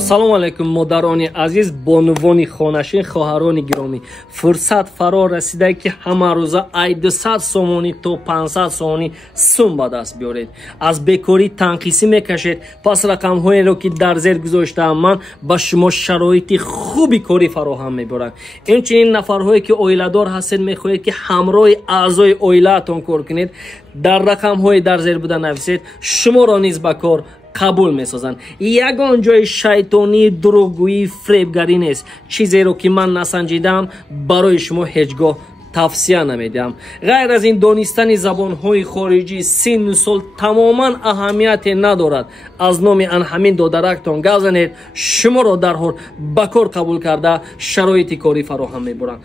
салом алейкум модарони азиз, бонувони хонашин, хоҳарони гиромӣ. Фурсат фаро расида ки ҳама рӯза ай 200 сомонӣ то 500 сомонӣ сум ба даст биёред. Аз бекорӣ танқисӣ мекашед. Пас рақамҳоеро ки дар зер гузоштаам ман ба шумо шароити хуби корӣ фароҳам мебарам. Инчунин нафарҳое ки оиладор ҳастед, мехоҳед ки ҳамроҳи аъзои оилаатон кор кунед, дар рақамҳои дар зер буда нависед, шуморо низ ба кор қабул месозанд. Ягон ҷои шайтонӣ, дурӯғгӯӣ, фребгарӣ нест. Чизеро ки ман насанҷидам, барои шумо ҳеҷ гоҳ тавсия намедиҳам. ғайр аз ин, донистани забонҳои хориҷӣ синну сол тамоман аҳамияте надорад. аз номи анҳамин додарактон гап занед, шуморо дарҳол ба кор қабул карда шароити корӣ фароҳам мебарам.